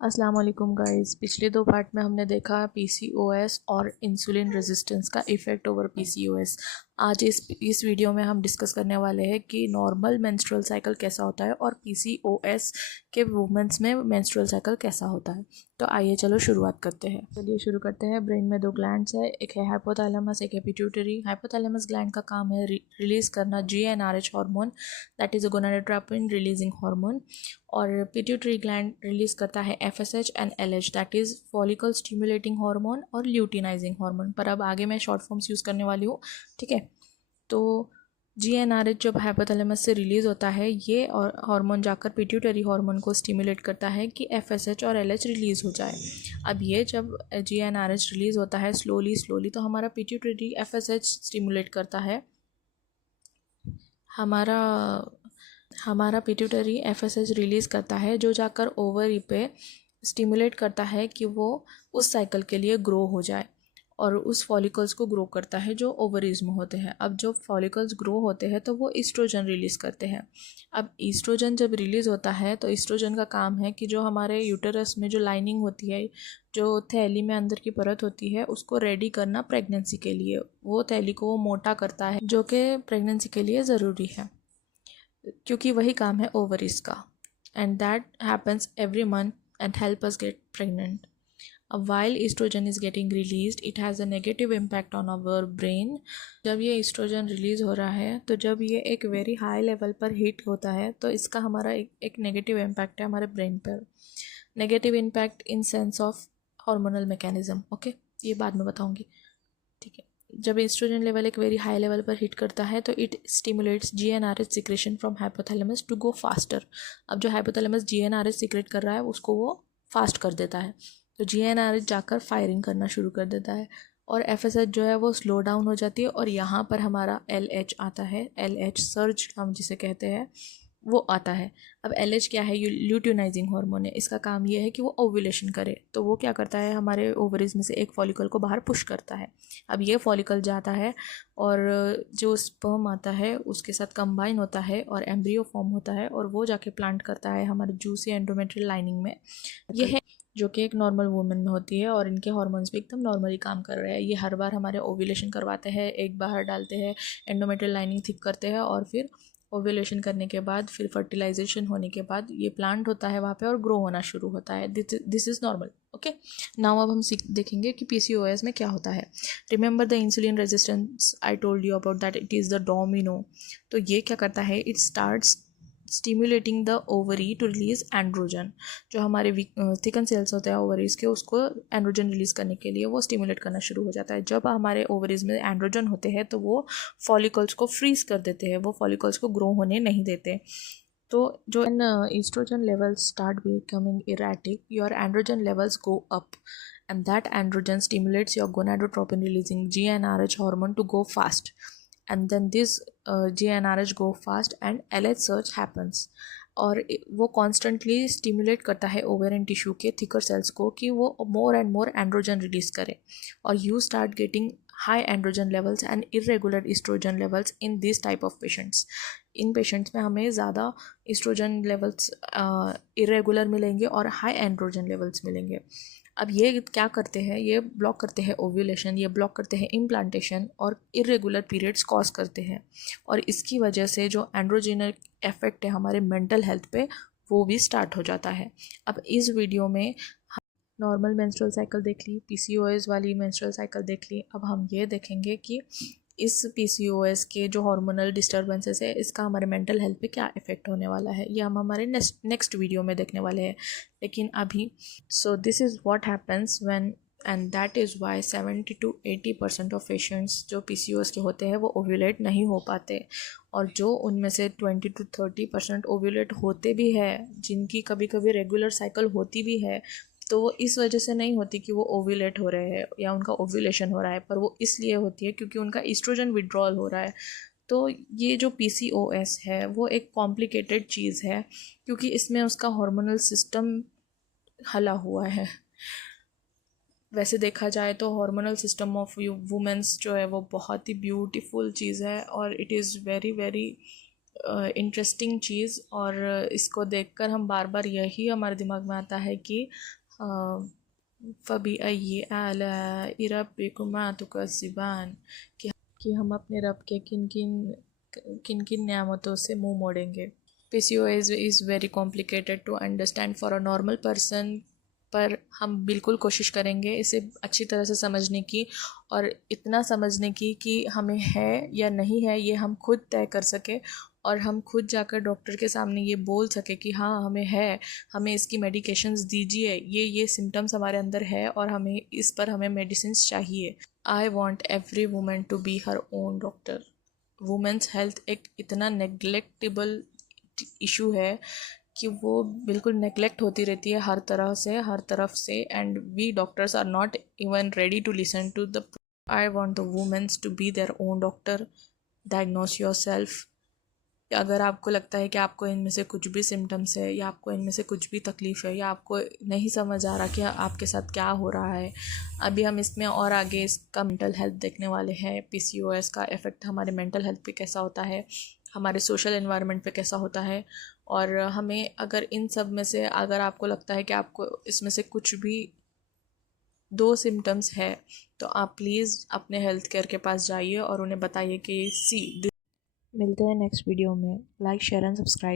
अस्सलाम वालेकुम गाइस। पिछले दो पार्ट में हमने देखा पीसीओएस और इंसुलिन रेजिस्टेंस का इफ़ेक्ट ओवर पीसीओएस। आज इस वीडियो में हम डिस्कस करने वाले हैं कि नॉर्मल मेंस्ट्रुअल साइकिल कैसा होता है और पीसीओएस के वुमेंस में मेंस्ट्रुअल साइकिल कैसा होता है। तो आइए चलो शुरुआत करते हैं। चलिए शुरू करते हैं। ब्रेन में दो ग्लैंड्स है, एक है हाइपोथैलेमस, एक है पिट्यूटरी। हाइपोथैलेमस ग्लैंड का काम है रिलीज करना GnRH hormone, that is a gonadotropin releasing hormone. और पिट्यूटरी ग्लैंड रिलीज करता है FSH and LH, that is follicle stimulating hormone और ल्यूटिनाइजिंग हार्मोन। पर अब आगे मैं शॉर्ट फॉर्म्स यूज़ करने वाली हूँ, ठीक है। तो जीएनआरएच जब हाइपोथैलेमस से रिलीज़ होता है, ये और हार्मोन जाकर पिट्यूटरी हार्मोन को स्टिमुलेट करता है कि एफएसएच और एलएच रिलीज़ हो जाए। अब ये जब जीएनआरएच रिलीज़ होता है स्लोली तो हमारा पिट्यूटरी एफएसएच स्टिमुलेट करता है, हमारा हमारा पिट्यूटरी एफएसएच रिलीज़ करता है, जो जाकर ओवरी पे स्टिमुलेट करता है कि वो उस साइकिल के लिए ग्रो हो जाए और उस फॉलिकल्स को ग्रो करता है जो ओवरीज में होते हैं। अब जो फॉलिकल्स ग्रो होते हैं तो वो ईस्ट्रोजन रिलीज़ करते हैं। अब ईस्ट्रोजन जब रिलीज़ होता है तो ईस्ट्रोजन का काम है कि जो हमारे यूटेरस में जो लाइनिंग होती है, जो थैली में अंदर की परत होती है, उसको रेडी करना प्रेगनेंसी के लिए। वो थैली को वो मोटा करता है, जो कि प्रेगनेंसी के लिए ज़रूरी है, क्योंकि वही काम है ओवरीज का। And that happens every month and help us get pregnant. अब while oestrogen is getting release, it has a negative impact on our brain. जब ये ईस्ट्रोजन रिलीज़ हो रहा है तो जब ये एक वेरी हाई लेवल पर हीट होता है तो इसका हमारा एक नेगेटिव इम्पैक्ट है हमारे ब्रेन पर। Negative impact in sense of hormonal mechanism, okay, ये बाद में बताऊंगी, ठीक है। जब एस्ट्रोजन लेवल एक वेरी हाई लेवल पर हिट करता है तो it stimulates GnRH secretion from hypothalamus to go faster. अब जो हाइपोथैलेमस जीएनआरएच सिक्रेट कर रहा है उसको वो फास्ट कर देता है, तो जीएनआरएच जाकर फायरिंग करना शुरू कर देता है और एफएसएच जो है वो स्लो डाउन हो जाती है और यहाँ पर हमारा एलएच आता है। एलएच सर्ज हम जिसे कहते हैं वो आता है। अब एलएच क्या है? ल्यूटिनाइजिंग हार्मोन है। इसका काम ये है कि वो ओव्यूलेशन करे, तो वो क्या करता है, हमारे ओवरीज में से एक फॉलिकल को बाहर पुश करता है। अब ये फॉलिकल जाता है और जो स्पर्म आता है उसके साथ कंबाइन होता है और एम्ब्रियो फॉर्म होता है और वो जाके प्लांट करता है हमारे जूसी एंडोमेट्रियल लाइनिंग में। ये है जो कि एक नॉर्मल वुमेन में होती है और इनके हार्मोन्स भी एकदम नॉर्मली काम कर रहे हैं। ये हर बार हमारे ओव्यूलेशन करवाते हैं, एक बाहर डालते हैं, एंडोमेट्रियल लाइनिंग थिक करते हैं और फिर ओव्यूलेशन करने के बाद फिर फर्टिलाइजेशन होने के बाद ये प्लांट होता है वहाँ पे और ग्रो होना शुरू होता है। This is normal, okay. Now अब हम देखेंगे कि पीसीओएस में क्या होता है। Remember the insulin resistance I told you about, that it is the domino. तो ये क्या करता है, it starts stimulating the ovary to release androgen. जो हमारे थिकन सेल्स होते हैं ओवरीज के, उसको एंड्रोजन रिलीज करने के लिए वो स्टिमुलेट करना शुरू हो जाता है। जब हमारे ओवरीज में एंड्रोजन होते हैं तो वो फॉलिकल्स को फ्रीज कर देते हैं, वो फॉलिकल्स को ग्रो होने नहीं देते। तो जो estrogen levels start becoming erratic, your androgen levels go up, and that androgen stimulates your gonadotropin releasing GnRH hormone to go fast, and then this GnRH go fast and LH surge happens। और वो constantly stimulate करता है ovarian tissue के thicker sales को कि वो more and more androgen release करे और you start getting high androgen levels and irregular estrogen levels in this type of patients। In patients में हमें ज़्यादा एस्ट्रोजन लेवल्स इरेगुलर मिलेंगे और हाई एंड्रोजन लेवल्स मिलेंगे। अब ये क्या करते हैं, ये ब्लॉक करते हैं ओव्यूलेशन, ये ब्लॉक करते हैं इम्प्लांटेशन और इरेगुलर पीरियड्स कॉज करते हैं। और इसकी वजह से जो एंड्रोजेनिक इफेक्ट है हमारे मेंटल हेल्थ पे, वो भी स्टार्ट हो जाता है। अब इस वीडियो में नॉर्मल मेंस्ट्रुअल साइकिल देख ली, पीसीओएस वाली मेंस्ट्रुअल साइकिल देख ली। अब हम ये देखेंगे कि इस पीसीओएस के जो हार्मोनल डिस्टर्बेंसेस है, इसका हमारे मेंटल हेल्थ पे क्या इफेक्ट होने वाला है, ये हम हमारे नेक्स्ट वीडियो में देखने वाले हैं। लेकिन अभी so this is what happens when, and that is why 70 to 80% of patients जो पीसीओएस के होते हैं वो ओव्यूलेट नहीं हो पाते। और जो उनमें से 20 to 30% ओव्यूलेट होते भी है, जिनकी कभी कभी रेगुलर साइकिल होती भी है, तो वो इस वजह से नहीं होती कि वो ओव्यूलेट हो रहे हैं या उनका ओव्यूलेशन हो रहा है, पर वो इसलिए होती है क्योंकि उनका ईस्ट्रोजन विड्रॉल हो रहा है। तो ये जो पीसीओएस है वो एक कॉम्प्लिकेटेड चीज़ है, क्योंकि इसमें उसका हार्मोनल सिस्टम हला हुआ है। वैसे देखा जाए तो हार्मोनल सिस्टम ऑफ वुमेंस जो है वो बहुत ही ब्यूटीफुल चीज़ है और it is very very interesting चीज़, और इसको देखकर हम बार बार यही हमारे दिमाग में आता है कि फ़बी अय्यि आलाइ रब्बिकुमा तुकज़्ज़िबान, कि हम अपने रब के किन किन नियामतों से मुंह मोड़ेंगे। PCOS is very complicated to understand for a normal person, पर हम बिल्कुल कोशिश करेंगे इसे अच्छी तरह से समझने की, और इतना समझने की कि हमें है या नहीं है ये हम खुद तय कर सके, और हम खुद जाकर डॉक्टर के सामने ये बोल सके कि हाँ हमें है, हमें इसकी मेडिकेशंस दीजिए, ये सिम्टम्स हमारे अंदर है और हमें इस पर हमें मेडिसिन्स चाहिए। I want every women to be her own doctor. Women's health एक इतना नेग्लेक्टेबल इशू है कि वो बिल्कुल नेग्लेक्ट होती रहती है हर तरह से, हर तरफ से, and we doctors are not even ready to listen to the. I want the womens to be their own doctor. Diagnose yourself. अगर आपको लगता है कि आपको इनमें से कुछ भी सिम्टम्स है, या आपको इनमें से कुछ भी तकलीफ़ है, या आपको नहीं समझ आ रहा कि आपके साथ क्या हो रहा है, अभी हम इसमें और आगे इसका मेंटल हेल्थ देखने वाले हैं। PCOS का इफ़ेक्ट हमारे मेंटल हेल्थ पे कैसा होता है, हमारे सोशल एनवायरनमेंट पे कैसा होता है, और हमें अगर इन सब में से अगर आपको लगता है कि आपको इसमें से कुछ भी 2 सिम्टम्स है, तो आप प्लीज़ अपने हेल्थ केयर के पास जाइए और उन्हें बताइए कि मिलते हैं नेक्स्ट वीडियो में। Like share and subscribe.